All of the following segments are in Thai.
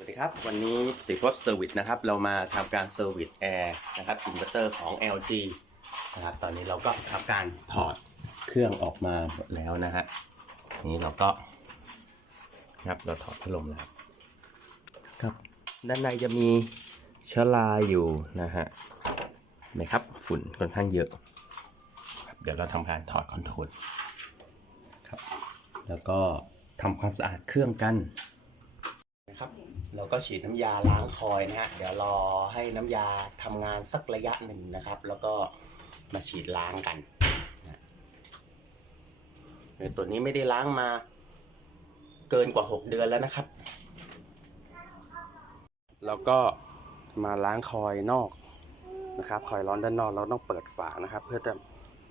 วัสดีครับ วันนี้สิพศเซอร์วิสนะครับ เรามาทำการเซอร์วิสแอร์นะครับอินเวอร์เตอร์ของ LG นะครับ ตอนนี้เราก็ทำการถอดเครื่องออกมาหมดแล้วนะฮะนี้เราก็นะครับเราถอดพัดลมแล้วครับ ด้านในจะมีเชื้อราอยู่นะฮะเห็นไหมครับฝุ่นค่อนข้างเยอะครับเดี๋ยวเราทำการถอดคอนโทรลครับ แล้วก็ทำความสะอาดเครื่องกันนะครับ เราก็ฉีดน้ำยาล้างคอยนะฮะ เดี๋ยวรอให้น้ำยาทำงานสักระยะหนึ่งนะครับ แล้วก็มาฉีดล้างกันนะตัวนี้ไม่ได้ล้างมาเกินกว่า 6 เดือนแล้วนะครับ แล้วก็มาล้างคอยนอกนะครับ คอยร้อนด้านนอกเราต้องเปิดฝานะครับ เพื่อ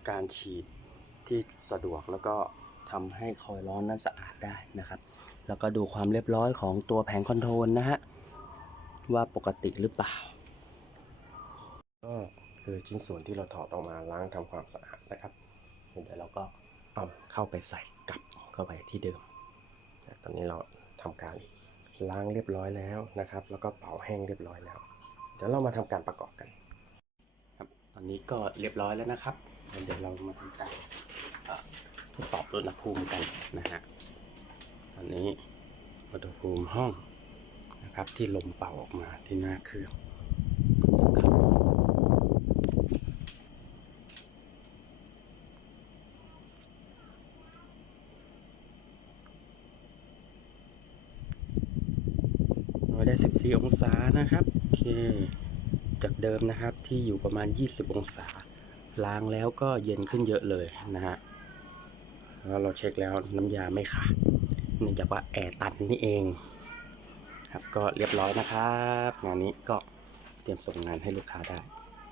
การฉีดที่สะดวกแล้วก็ ทำให้คอยร้อนนั้นสะอาดได้นะครับ แล้วก็ดูความเรียบร้อยของตัวแผงคอนโทรลนะฮะว่าปกติหรือเปล่า ก็คือชิ้นส่วนที่เราถอดออกมาล้างทำความสะอาดนะครับเดี๋ยวเราก็เอาเข้าไปใส่กลับเข้าไปที่เดิมแต่ตอนนี้เราทำการล้างเรียบร้อยแล้วนะครับ แล้วก็เป่าแห้งเรียบร้อยแล้ว เดี๋ยวเรามาทำการประกอบกัน ครับ ตอนนี้ก็เรียบร้อยแล้วนะครับ เดี๋ยวเรามาทำการเอ่อท ดสอบอุณหภูมิกันนะฮะ ตอนนี้อุณหภูมิห้องนะครับที่ลมเป่าออกมาที่หน้าเครื่องเราได้ 14 องศานะครับ โอเค จากเดิมนะครับที่อยู่ประมาณ 20 องศา ล้างแล้วก็เย็นขึ้นเยอะเลยนะฮะ แล้วเราเช็คแล้วน้ำยาไม่ขาดเนื่องจากว่าแอร์ตันนี่เอง ครับก็เรียบร้อยนะครับ งานนี้ก็เตรียมส่งงานให้ลูกค้าได้